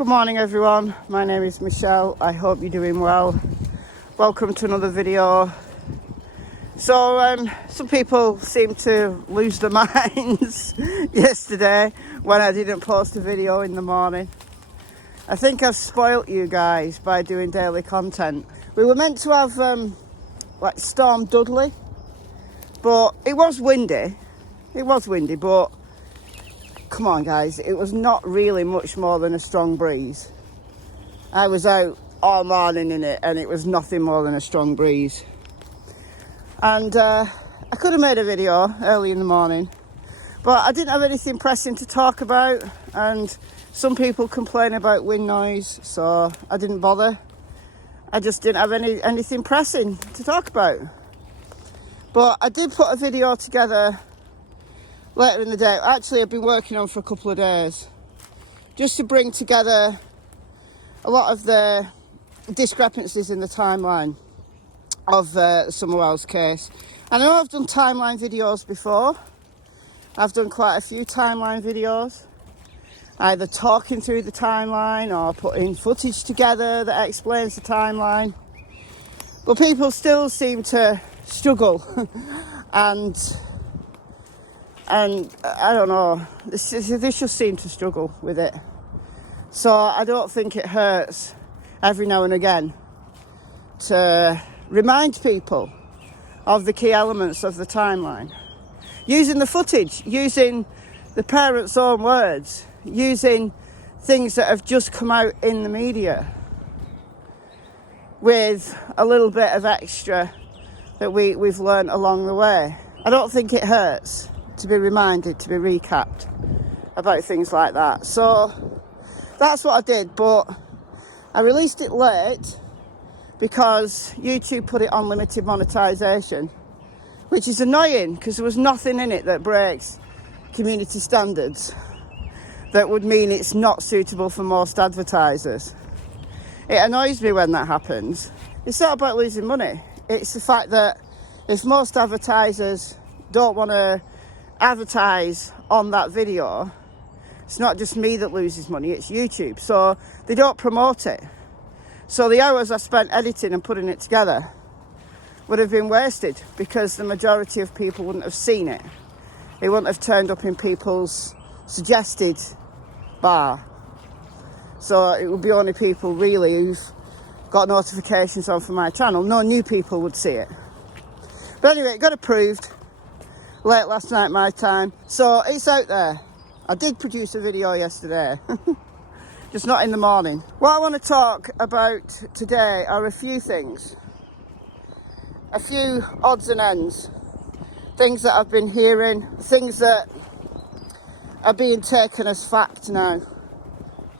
Good morning everyone, my name is Michelle. I hope you're doing well. Welcome to another video. So some people seem to lose their minds yesterday when I didn't post a video in the morning. I think I've spoilt you guys by doing daily content. We were meant to have like Storm Dudley, but it was windy. But come on guys, it was not really much more than a strong breeze. I was out all morning in it and it was nothing more than a strong breeze. And I could have made a video early in the morning, but I didn't have anything pressing to talk about, and some people complain about wind noise, so I didn't bother. I just didn't have anything pressing to talk about. But I did put a video together later in the day. Actually, I've been working on for a couple of days, just to bring together a lot of the discrepancies in the timeline of the Summer Wells case. I know I've done timeline videos before. I've done quite a few timeline videos, either talking through the timeline or putting footage together that explains the timeline. But people still seem to struggle and I don't know, they just seem to struggle with it. So I don't think it hurts every now and again to remind people of the key elements of the timeline. Using the footage, using the parents' own words, using things that have just come out in the media with a little bit of extra that we've learned along the way. I don't think it hurts to be reminded, to be recapped about things like that. So that's what I did, but I released it late because YouTube put it on limited monetization, which is annoying because there was nothing in it that breaks community standards that would mean it's not suitable for most advertisers. It annoys me when that happens. It's not about losing money. It's the fact that if most advertisers don't want to advertise on that video, it's not just me that loses money, it's YouTube. So they don't promote it. So the hours I spent editing and putting it together would have been wasted because the majority of people wouldn't have seen it. It wouldn't have turned up in people's suggested bar. So it would be only people really who've got notifications on for my channel. No new people would see it. But anyway, it got approved late last night my time. So it's out there. I did produce a video yesterday, just not in the morning. What I want to talk about today are a few things. A few odds and ends. Things that I've been hearing, things that are being taken as fact now,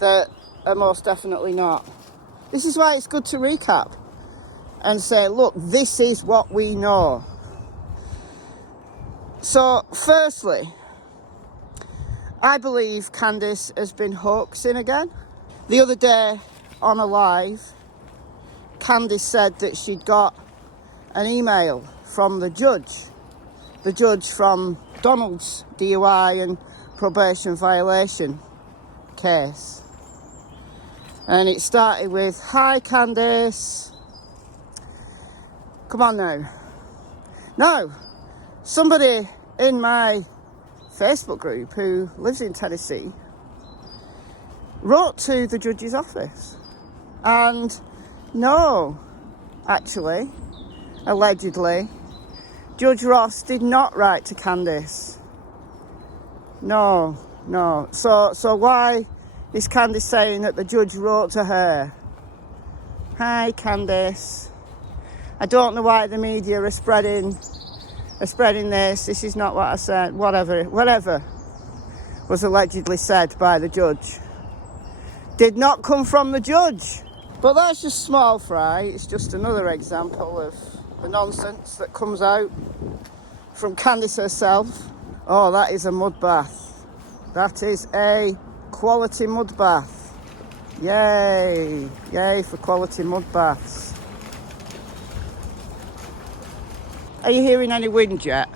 that are most definitely not. This is why it's good to recap and say, look, this is what we know. So, firstly, I believe Candus has been hoaxing again. The other day on a live, Candus said that she'd got an email from the judge from Donald's DUI and probation violation case. And it started with, "Hi Candus." Come on now. No, somebody in my Facebook group who lives in Tennessee wrote to the judge's office, and no, actually, allegedly, Judge Ross did not write to Candus. No. So why is Candus saying that the judge wrote to her? "Hi Candus, I don't know why the media are spreading this. This is not what I said." Whatever was allegedly said by the judge did not come from the judge. But that's just small fry. It's just another example of the nonsense that comes out from Candus herself. Oh, that is a mud bath. That is a quality mud bath. Yay for quality mud baths. Are you hearing any wind yet?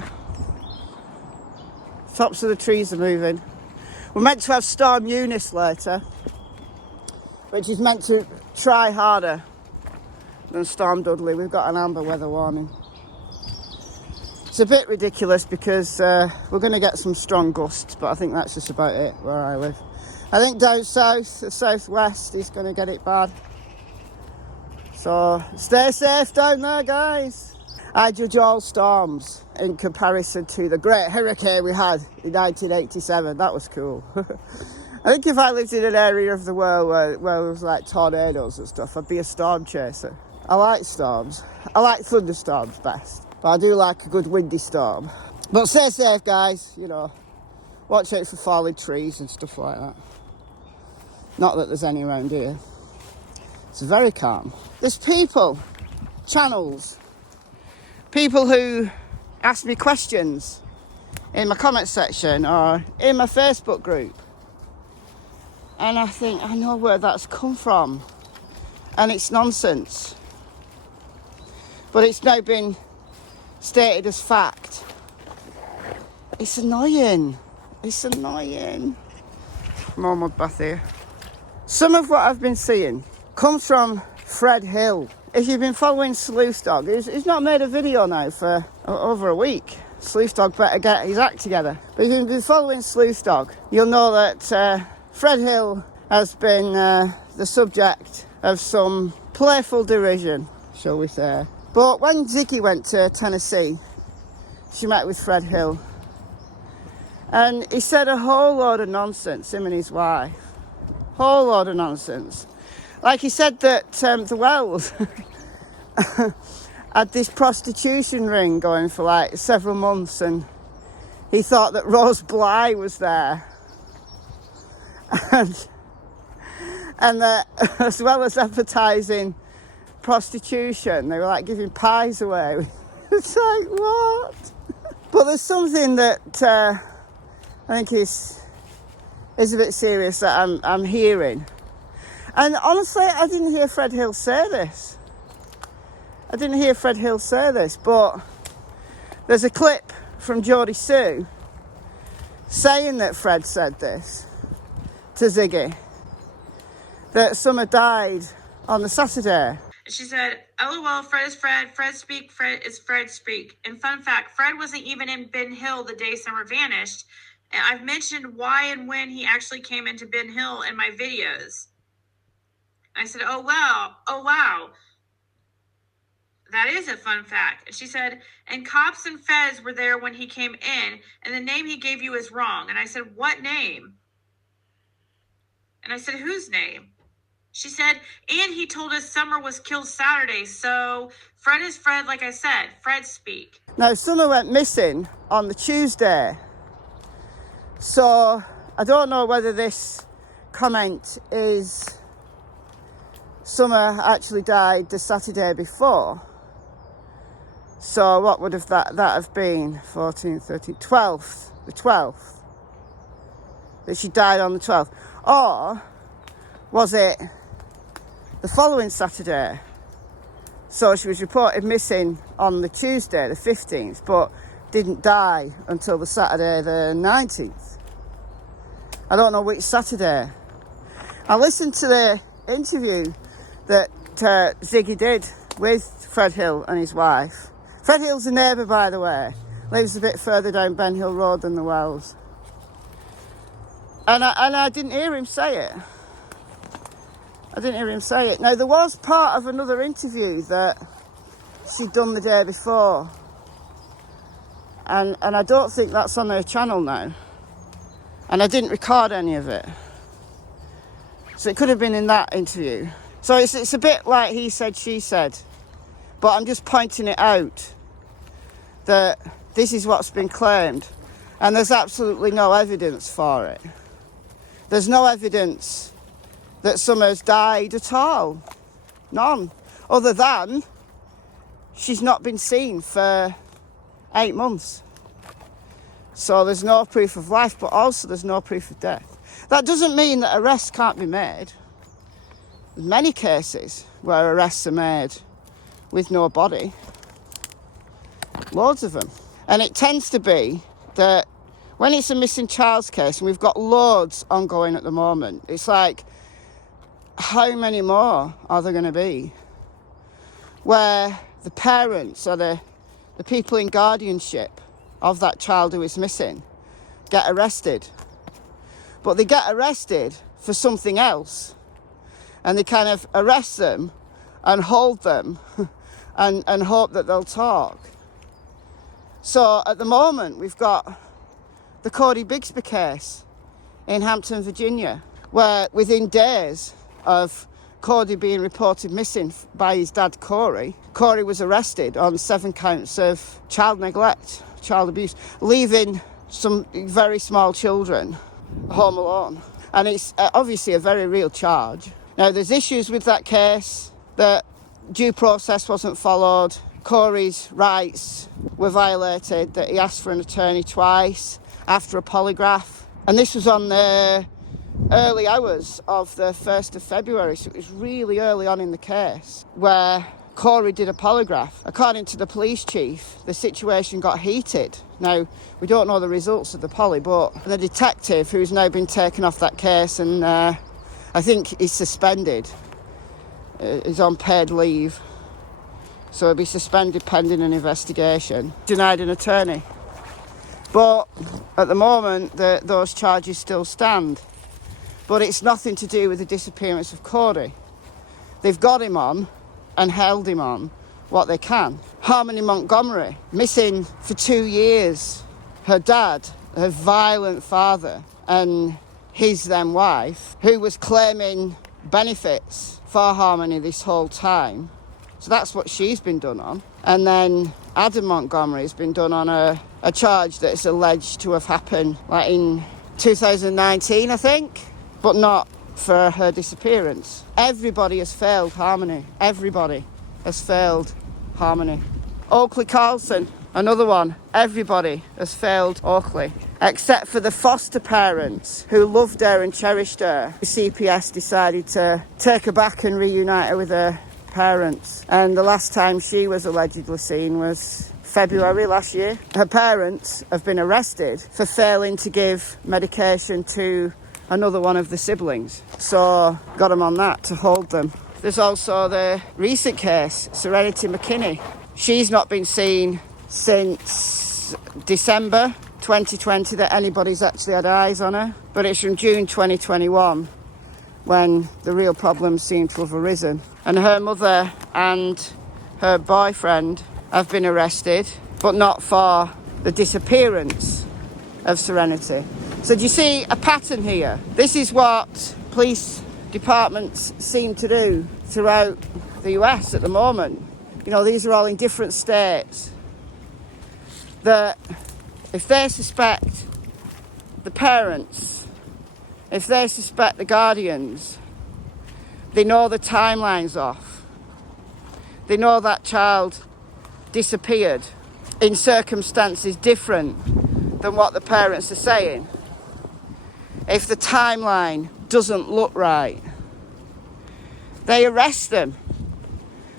Tops of the trees are moving. We're meant to have Storm Eunice later. which is meant to try harder than Storm Dudley. We've got an amber weather warning. It's a bit ridiculous because we're going to get some strong gusts, but I think that's just about it where I live. I think down south, the southwest, is going to get it bad. So stay safe down there, guys. I judge all storms in comparison to the great hurricane we had in 1987. That was cool. I think if I lived in an area of the world where there was like tornadoes and stuff, I'd be a storm chaser. I like storms. I like thunderstorms best. But I do like a good windy storm. But stay safe, guys. You know, watch out for falling trees and stuff like that. Not that there's any around here. It's very calm. There's people, channels, people who ask me questions in my comment section or in my Facebook group. And I think, I know where that's come from. And it's nonsense. But it's now been stated as fact. It's annoying. It's annoying. More mud bath here. Some of what I've been seeing comes from Fred Hill. If you've been following Sleuth Dog, he's not made a video now for over a week. Sleuth Dog better get his act together. But if you've been following Sleuth Dog, you'll know that Fred Hill has been the subject of some playful derision, shall we say. But when Ziggy went to Tennessee, she met with Fred Hill. And he said a whole load of nonsense, him and his wife. Whole load of nonsense. Like he said that the Wells had this prostitution ring going for like several months, and he thought that Rose Bly was there. And that as well as advertising prostitution, they were like giving pies away. It's like, what? But there's something that I think is a bit serious that I'm hearing. And honestly, I didn't hear Fred Hill say this. But there's a clip from Geordie Sue saying that Fred said this to Ziggy, that Summer died on the Saturday. She said, LOL, Fred is Fred. Fred speak. Fred is Fred speak. And fun fact, Fred wasn't even in Ben Hill the day Summer vanished. And I've mentioned why and when he actually came into Ben Hill in my videos. I said, oh, wow. That is a fun fact. And she said, and cops and feds were there when he came in, and the name he gave you is wrong. And I said, what name? And I said, whose name? She said, and he told us Summer was killed Saturday. So Fred is Fred, like I said. Fred speak. Now, Summer went missing on the Tuesday. So I don't know whether this comment is Summer actually died the Saturday before. So what would have that have been? 14, 13, 12th. The 12th. That she died on the 12th. Or was it the following Saturday? So she was reported missing on the Tuesday, the 15th, but didn't die until the Saturday, the 19th. I don't know which Saturday. I listened to the interview that Ziggy did with Fred Hill and his wife. Fred Hill's a neighbour, by the way. Lives a bit further down Ben Hill Road than the Wells. And I didn't hear him say it. Now, there was part of another interview that she'd done the day before. And I don't think that's on her channel now. And I didn't record any of it. So it could have been in that interview. So it's a bit like he said, she said. But I'm just pointing it out that this is what's been claimed. And there's absolutely no evidence for it. There's no evidence that Summer's died at all. None. Other than she's not been seen for 8 months. So there's no proof of life, but also there's no proof of death. That doesn't mean that arrests can't be made. There's many cases where arrests are made with no body. Loads of them. And it tends to be that when it's a missing child's case, and we've got loads ongoing at the moment, it's like how many more are there going to be where the parents or the people in guardianship of that child who is missing get arrested? But they get arrested for something else, and they kind of arrest them and hold them and hope that they'll talk. So at the moment we've got the Cody Bigsby case in Hampton, Virginia, where within days of Cody being reported missing by his dad Corey was arrested on 7 counts of child neglect, child abuse, leaving some very small children home alone. And it's obviously a very real charge. Now there's issues with that case, that due process wasn't followed, Corey's rights were violated, that he asked for an attorney twice after a polygraph. And this was on the early hours of the 1st of February, so it was really early on in the case, where Corey did a polygraph. According to the police chief, the situation got heated. Now, we don't know the results of the poly, but the detective, who's now been taken off that case and I think he's suspended, is on paid leave, so he'll be suspended pending an investigation, denied an attorney. But at the moment, those charges still stand. But it's nothing to do with the disappearance of Cody. They've got him on and held him on what they can. Harmony Montgomery, missing for 2 years. Her dad, her violent father, and his then wife, who was claiming benefits for Harmony this whole time. So that's what she's been done on. And then Adam Montgomery has been done on a charge that is alleged to have happened like in 2019, I think, but not for her disappearance. Everybody has failed Harmony. Everybody has failed Harmony. Oakley Carlson, another one. Everybody has failed Oakley, except for the foster parents who loved her and cherished her. The CPS decided to take her back and reunite her with her parents. And the last time she was allegedly seen was February last year. Her parents have been arrested for failing to give medication to another one of the siblings. So got them on that to hold them. There's also the recent case, Serenity McKinney. She's not been seen since December 2020 that anybody's actually had eyes on her. But it's from June 2021 when the real problems seem to have arisen. And her mother and her boyfriend have been arrested, but not for the disappearance of Serenity. So do you see a pattern here? This is what police departments seem to do throughout the US at the moment. You know, these are all in different states. That if they suspect the parents, if they suspect the guardians, they know the timeline's off. They know that child disappeared in circumstances different than what the parents are saying. If the timeline doesn't look right, they arrest them.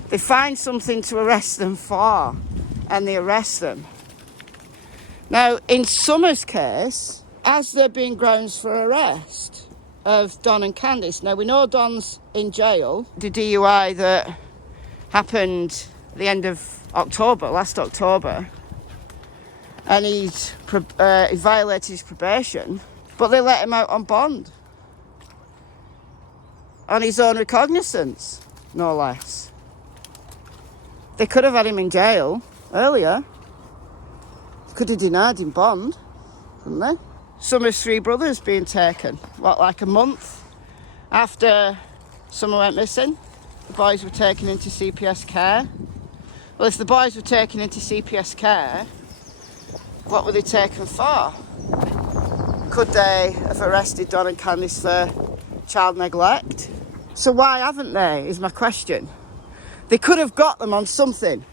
They find something to arrest them for, and they arrest them. Now, in Summer's case, has there been grounds for arrest of Don and Candus? Now, we know Don's in jail. The DUI that happened at the end of October, last October, and he violated his probation, but they let him out on bond. On his own recognizance, no less. They could have had him in jail earlier. Could have denied him bond, couldn't they? Summer's 3 brothers being taken, like a month after Summer went missing. The boys were taken into CPS care. Well, if the boys were taken into CPS care, what were they taken for? Could they have arrested Don and Candus for child neglect? So why haven't they, is my question. They could have got them on something,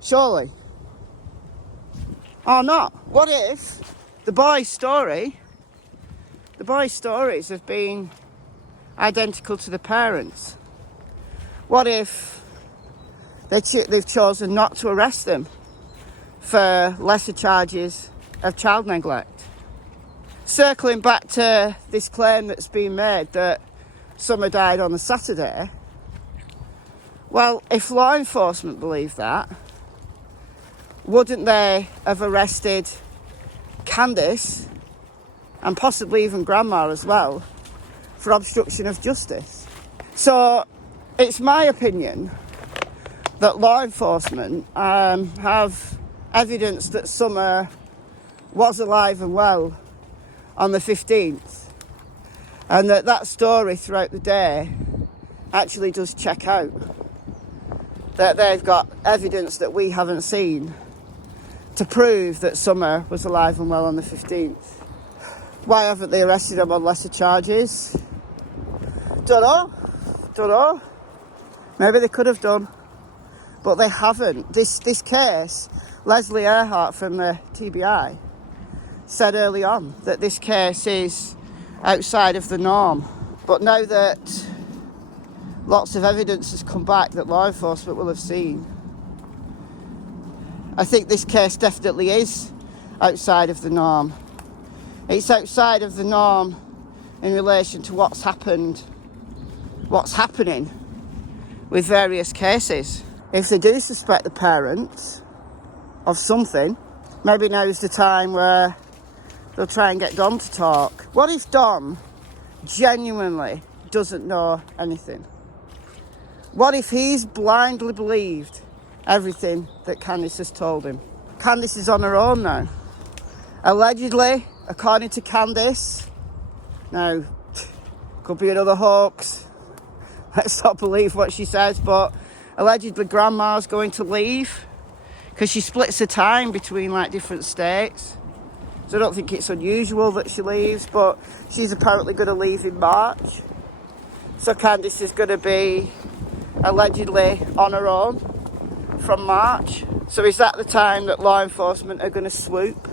surely. Or not? What if the boys' stories have been identical to the parents? What if they've chosen not to arrest them for lesser charges of child neglect? Circling back to this claim that's been made that Summer died on a Saturday. Well, if law enforcement believe that, wouldn't they have arrested Candus and possibly even Grandma as well for obstruction of justice? So it's my opinion that law enforcement have evidence that Summer was alive and well on the 15th, and that story throughout the day actually does check out. That they've got evidence that we haven't seen to prove that Summer was alive and well on the 15th. Why haven't they arrested him on lesser charges? Don't know. Maybe they could have done, but they haven't. This case, Leslie Earhart from the TBI said early on that this case is outside of the norm. But now that lots of evidence has come back that law enforcement will have seen, I think this case definitely is outside of the norm. It's outside of the norm in relation to what's happening with various cases. If they do suspect the parents of something, maybe now's the time where they'll try and get Dom to talk. What if Dom genuinely doesn't know anything? What if he's blindly believed everything that Candus has told him? Candus is on her own now. Allegedly, according to Candus, now, could be another hoax. Let's not believe what she says, but allegedly Grandma's going to leave because she splits her time between like different states. So I don't think it's unusual that she leaves, but she's apparently going to leave in March. So Candus is going to be allegedly on her own from March. So is that the time that law enforcement are going to swoop?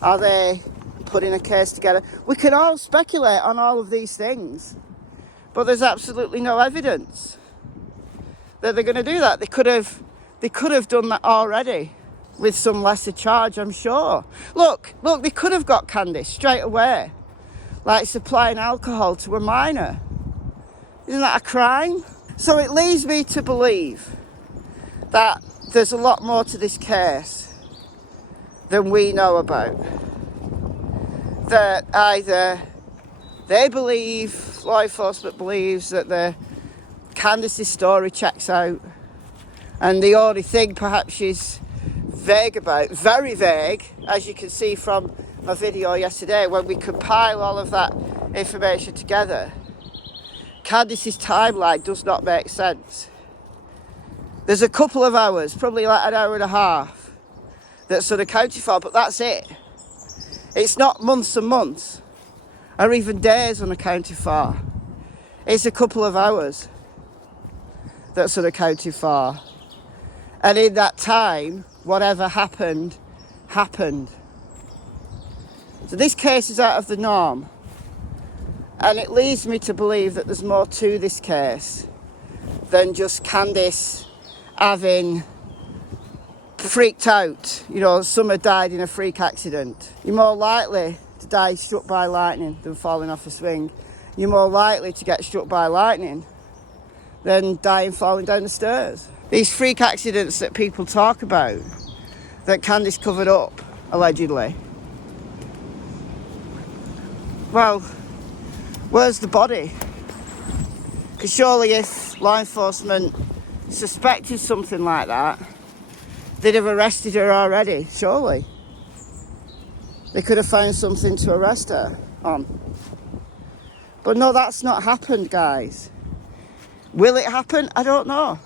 Are they putting a case together? We can all speculate on all of these things, but there's absolutely no evidence that they're going to do that. They could have done that already with some lesser charge, I'm sure. Look, they could have got Candus straight away, like supplying alcohol to a minor. Isn't that a crime? So it leads me to believe that there's a lot more to this case than we know about. That either they believe, law enforcement believes, that the Candus's story checks out, and the only thing perhaps she's vague about, very vague, as you can see from my video yesterday, when we compile all of that information together, Candus's timeline does not make sense. There's a couple of hours, probably like an hour and a half, that's sort of accounted for, but that's it. It's not months and months, or even days unaccounted for. It's a couple of hours that's sort of accounted for. And in that time, whatever happened, happened. So this case is out of the norm. And it leads me to believe that there's more to this case than just Candus having freaked out. You know, Summer died in a freak accident. You're more likely to die struck by lightning than falling off a swing. You're more likely to get struck by lightning than dying falling down the stairs. These freak accidents that people talk about, that Candus covered up, allegedly. Well, where's the body? Because surely if law enforcement suspected something like that, they'd have arrested her already, surely. They could have found something to arrest her on. But no, that's not happened, guys. Will it happen? I don't know.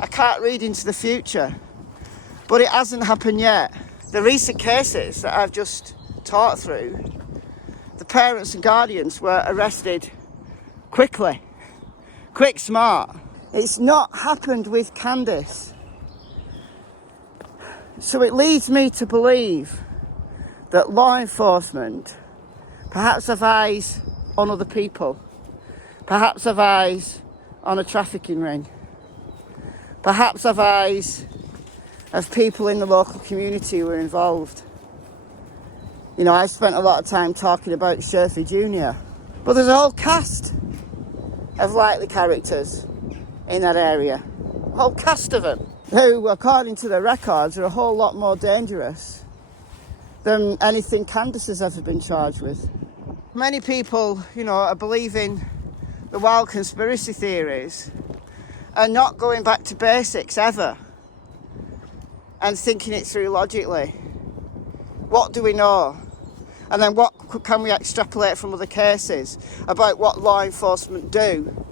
I can't read into the future. But it hasn't happened yet. The recent cases that I've just talked through, the parents and guardians were arrested quickly. Quick, smart. It's not happened with Candus. So it leads me to believe that law enforcement perhaps have eyes on other people. Perhaps have eyes on a trafficking ring. Perhaps have eyes of people in the local community who are involved. You know, I've spent a lot of time talking about Sherfy Jr. But there's a whole cast of likely characters in that area. A whole cast of them, who, according to their records, are a whole lot more dangerous than anything Candus has ever been charged with. Many people, you know, are believing the wild conspiracy theories and not going back to basics ever and thinking it through logically. What do we know? And then what can we extrapolate from other cases about what law enforcement do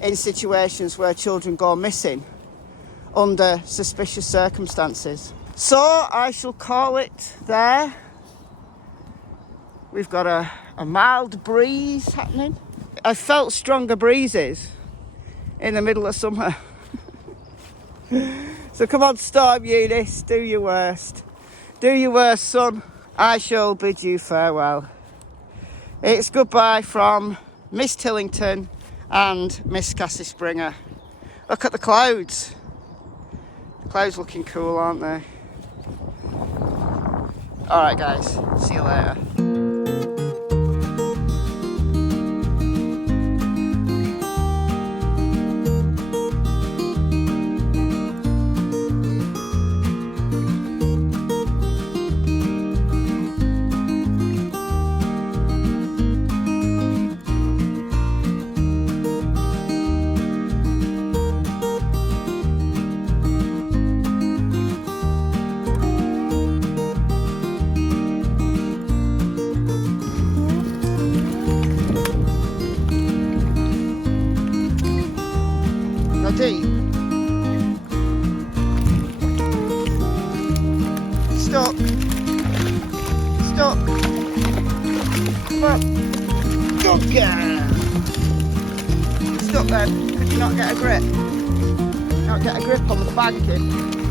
in situations where children go missing under suspicious circumstances? So I shall call it there. We've got a mild breeze happening. I felt stronger breezes in the middle of summer. So come on, Storm Eunice, do your worst. Do your worst, son. I shall bid you farewell. It's goodbye from Miss Tillington and Miss Cassie Springer. Look at the clouds. The clouds looking cool, aren't they? Alright guys, see you later. Deep. Stuck. Stuck. Come on. Good girl. Stuck then. Could you not get a grip? Not get a grip on the banking?